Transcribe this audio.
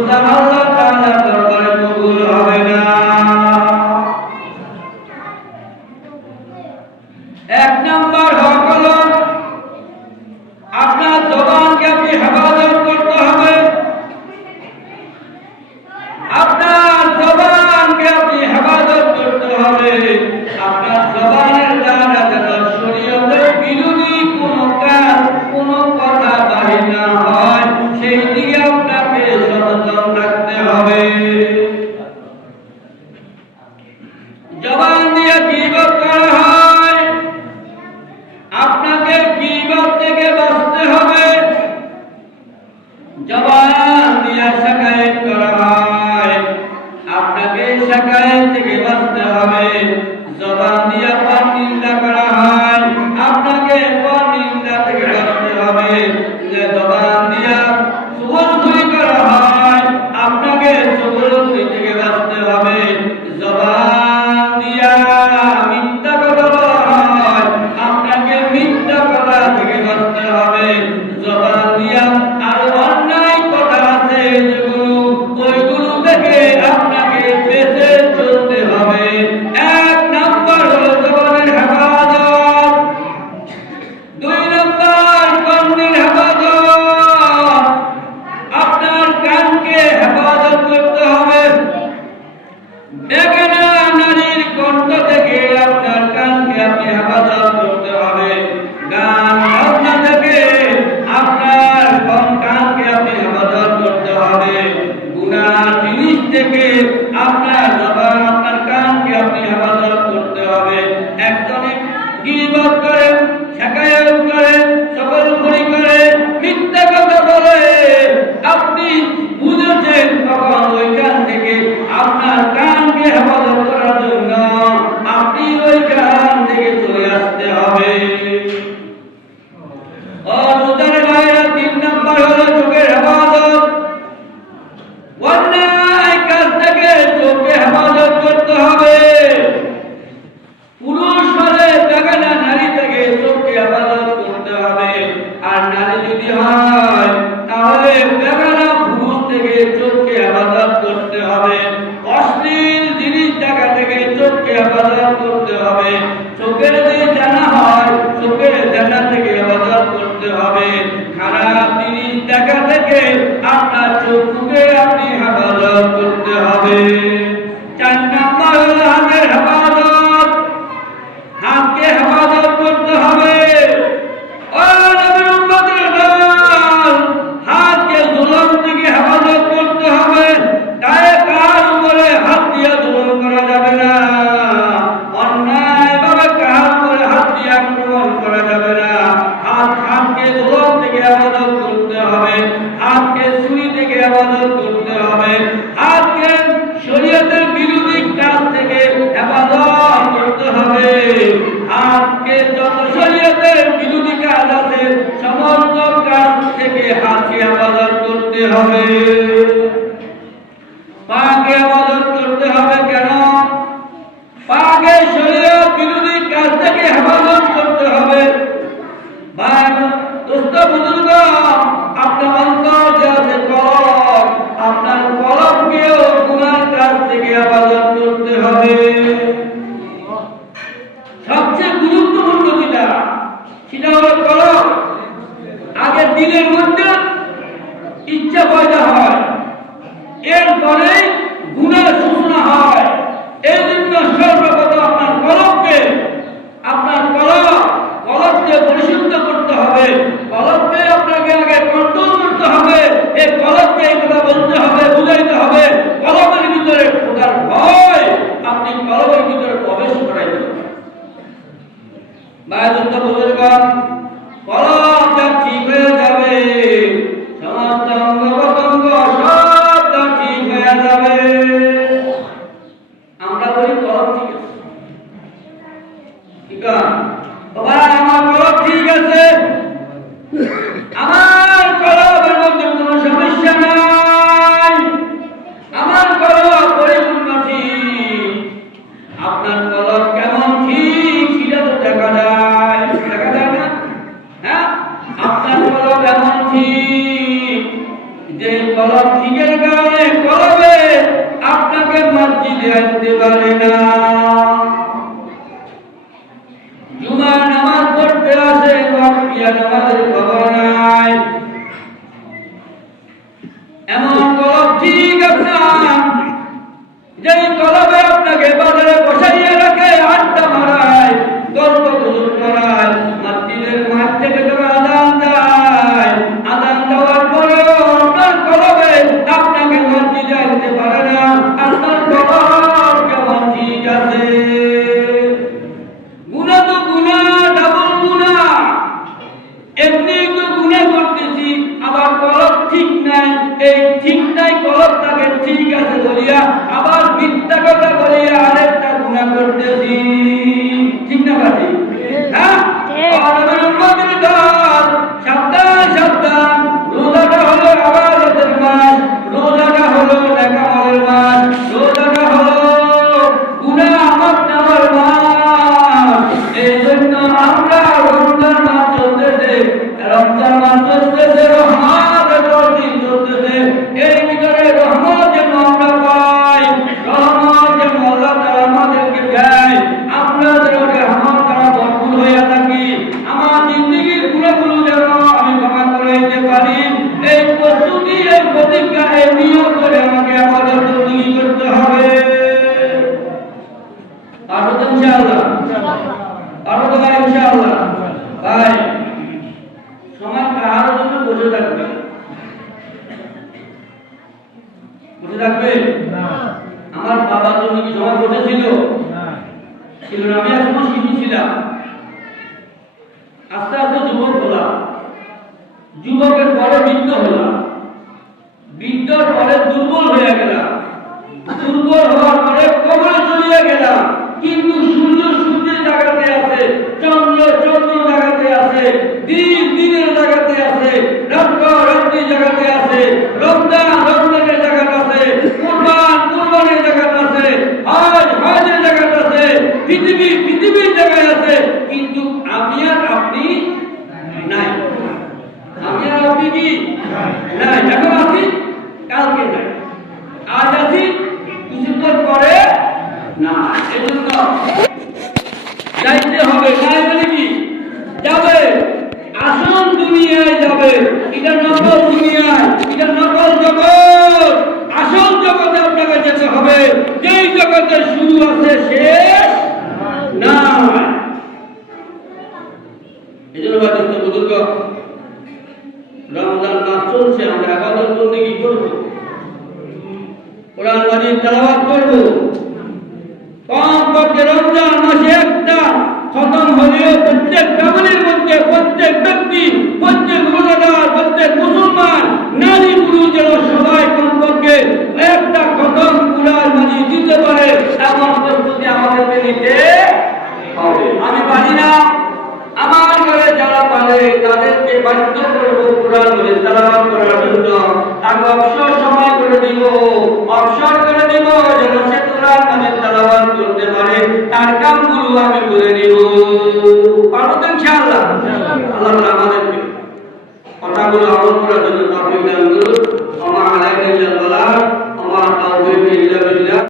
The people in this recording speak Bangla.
রোজা আল্লাহ তাআলার দরবারে কবুল হবে না। এক নাম্বার হক হলো আপনার জবানকে আপনি হেফাজত করতে হবে। আপনার জবানকে আপনি হেফাজত করতে হবে। আপনার জবানের দ্বারা যেন শরীয়তের বিরোধী কোনো কাজ, কোনো কথা বাহির না হয়, সেই দিকে আপনাকে সচেতন থাকতে হবে। জবান দিয়ে গীবত করা হয়, আপনাকে গীবত থেকে বাঁচতে হবে। জবান দিয়ে শিকায়ত করা হয়, আপনাকে শিকায়ত থেকে বাঁচতে হবে। জবান দিয়ে পরনিন্দা করা হয়, আপনাকে পরনিন্দা থেকে বাঁচতে হবে। যে জবান দিয়ে চুগলখড়ি করা হয়, আপনাকে চুগলখড়ি থেকে বাঁচতে হবে। জবান দিয়া মিথ্যা কথা বলা হয়, আপনাকে মিথ্যা কথা থেকে বাঁচতে হবে। জবান দিয়া আর অন্যায় কথা আছে যেগুলো, ওইগুলো থেকে আপনাকে বেঁচে চলতে হবে। এক নাম্বার হলো জবানের হেফাজত। দুই নাম্বার কর্ণের হেফাজত। আপনার কানকে হেফাজত করতে হবে। বেগানা নারীর কণ্ঠ থেকে আপনার কানকে আপনি হেফাজত করতে হবে। গান বাজনা থেকে আপনার কানকে আপনি হেফাজত করতে হবে। গুনাহ জিনিস থেকে আপনার জবান, আপনার কানকে আপনি হেফাজত করতে হবে। একজনে গীবত করে, শিকায়ত করে, চগলখড়ি করে, মিথ্যা কথা বলে, আপনি বুঝেছেন তখন ওইখান থেকে আপনার কানকে হেফাজত করার জন্য আপনি ওই কান থেকে চলে আসতে হবে। রোজার ভাইরা তিন নাম্বার হলো চোখের হেফাজত। অন্যায় কাজ থেকে চোখকে হেফাজত করতে হবে। পুরুষ হলে বেগানা নারী থেকে চোখকে হেফাজত করতে হবে। আর নারী যদি হয় তাহলে বেগানা পুরুষ থেকে চোখকে হেফাজত করতে হবে। অশ্লীল জিনিস দেখা থেকে চোখকে হেফাজত করতে হবে। চোখের যদি জানা হয়, চোখের জানা থেকে হেফাজত করতে হবে। খারাপ জিনিস দেখা থেকে আপনার চোখকে আপনি হেফাজত করতে হবে। চার নাম্বার হলো হাতের হেফাজত। হাতকে হেফাজত করতে হবে। ও নবীর উম্মতের দল, হাতকে জুলুম থেকে হেফাজত করতে হবে। গায়ে কার উপরে হাত দিয়ে জুলুম করা যাবে না। অন্যায় ভাবে কার উপরে হাত দিয়ে আক্রমণ করা যাবে না। হাতকে জুলুম থেকে হেফাজত করতে হবে। হাতকে চুরি থেকে হেফাজত করতে হবে। হাতকে শরীয়তের বিরোধী কাজ থেকে হেফাজত করতে হবে। হাতকে যত শরীয়তের বিরোধী কাজ আছে সমস্ত কাজ থেকে হাতকে হেফাজত করতে হবে। পাকে হেফাজত করতে হবে। কেন? পাকে শরীয়ত বিরোধী কাজ থেকে হেফাজত করতে হবে। দোস্ত বুজুর্গ, আপনার অন্তর যে আছে কলব, আপনার কলবকেও গুনার কাজ থেকে হেফাজত করতে হবে। সবচেয়ে গুরুত্বপূর্ণ যেটা, সেটা হলো কলব। আগে দিলের মধ্যে ইচ্ছা পয়দা হয়। ঠিকের কারণে কলবে আপনাকে মসজিদে আনতে পারে না। জুমার নামাজ পড়তে আসে, ওয়াকিয়া নামাজের খবর নাই। এমন কলব ঠিক আপনার, যেই কলবে আপনাকে বাজারে বসাইয়ে রাখে, আড্ডা মারায়, গল্প গুজব করায়, মসজিদের মাঠ থেকে তবে আযান দেয়, আযান দেওয়ার পরেও আপনার কলবে আপনাকে মসজিদে আনতে পারে না। আপনার কলব কেমন ঠিক আছে? গুনাহ তো গুনাহ, ডাবল গুনাহ। এমনি তো গুনাহ করতেছি, আবার কলব ঠিক নাই। এই ঠিক নাই কলবটাকে ঠিক আছে বলিয়া আবার মিথ্যা কথা বলিয়া আরেকটা গুনাহ করতেছি। ঠিক না বাড়ি? হ্যাঁ, আমাদের দল সাবধান সাবধান। রোজাটা হলো ইবাদতের মাস, রোজাটা হলো নেকামলের মাস, রোজাটা হলো গুনাহ মাফ নেওয়ার মাস। এই জন্য আমরা রমজান মাস চলতেছে, রমজান মাস চলতেছে, রহমতের দিন চলতেছে। এর ভিতরে রহমত যেন আমরা পাই, রহমত যেন আল্লাহ তাআলা আমাদেরকে দেয়, আমরা যেন রহমত দ্বারা ভরপুর হয়ে থাকি। আমার জিন্দেগির গুনাহগুলো যেন আমি ক্ষমা করে দিতে পারি, এই প্রস্তুতি, এই প্রতিজ্ঞা, এই নিয়ত করে আমাকে আমাদের জিন্দেগি করতে হবে। পারবো তো ইনশাআল্লাহ? পারবো তো ভাই ইনশাআল্লাহ? ভাই সময় কার জন্য বসে থাকবে? বসে থাকবে না। আমার বাবার জন্য কি সময় বসেছিল? না, ছিল না। আমি এখনো শিশু ছিলাম, আস্তে আস্তে যুবক হলাম, যুবকের পরে বৃদ্ধ হলাম, বৃদ্ধর পরে দুর্বল হয়ে গেলাম, দুর্বল হওয়ার পরে কবরে চলিয়ে গেলাম। কিন্তু সূর্য সূর্যের জায়গাতে আছে, চন্দ্র চন্দ্র জায়গাতে আছে, দিন দিনের জায়গাতে আছে, রাত্র রাত্রির জায়গাতে আছে, রমজান রমজানের জায়গাতে আছে, কুরবান কুরবানের জায়গাতে আছে, হজ হজের জায়গাতে আছে, পৃথিবী পৃথিবীর জায়গায় আছে। কিন্তু আমি আর আপনি নাই। আমি আর আপনি কি নাই? এখন আছি, কালকে নাই। আজ আছি, কিছুক্ষণ পরে না। এজন্য যাইতে হবে। নাই বলে কি যাবে? আসল দুনিয়ায় যাবে। এটা নকল দুনিয়া, এটা নকল জগৎ। আসল জগতে আপনাকে যেতে হবে, যেই জগতে শুরু আছে শেষ না। এজন্য বাদশাহ বুজুর্গ, রমজান মাস চলছে, আমরা ইবাদত বন্দেগী করব, কোরআন মাজিদ তেলাওয়াত করব। কমপক্ষে রমজান মাসে একটা খতম হলেও প্রত্যেক ফ্যামিলির মধ্যে, প্রত্যেক ব্যক্তি, প্রত্যেক রোজাদার, প্রত্যেক মুসলমান, নারী পুরুষ যেন সবাই কমপক্ষে একটা খতম কোরআন মাজিদ দিতে পারে, এমন প্রস্তুতি আমাদেরকে নিতে হবে। আমি পারি না, আমার ঘরে যারা পারে তাদেরকে বাধ্য করবো কোরআন মাজিদ তেলাওয়াত করার জন্য। তাকে অবসর সময় করে দিব, অবসর করে দিব, যেন সে কোরআন মাজিদ তেলাওয়াত করতে পারে। তার কামগুলো আমি করে দিব। পারবেন?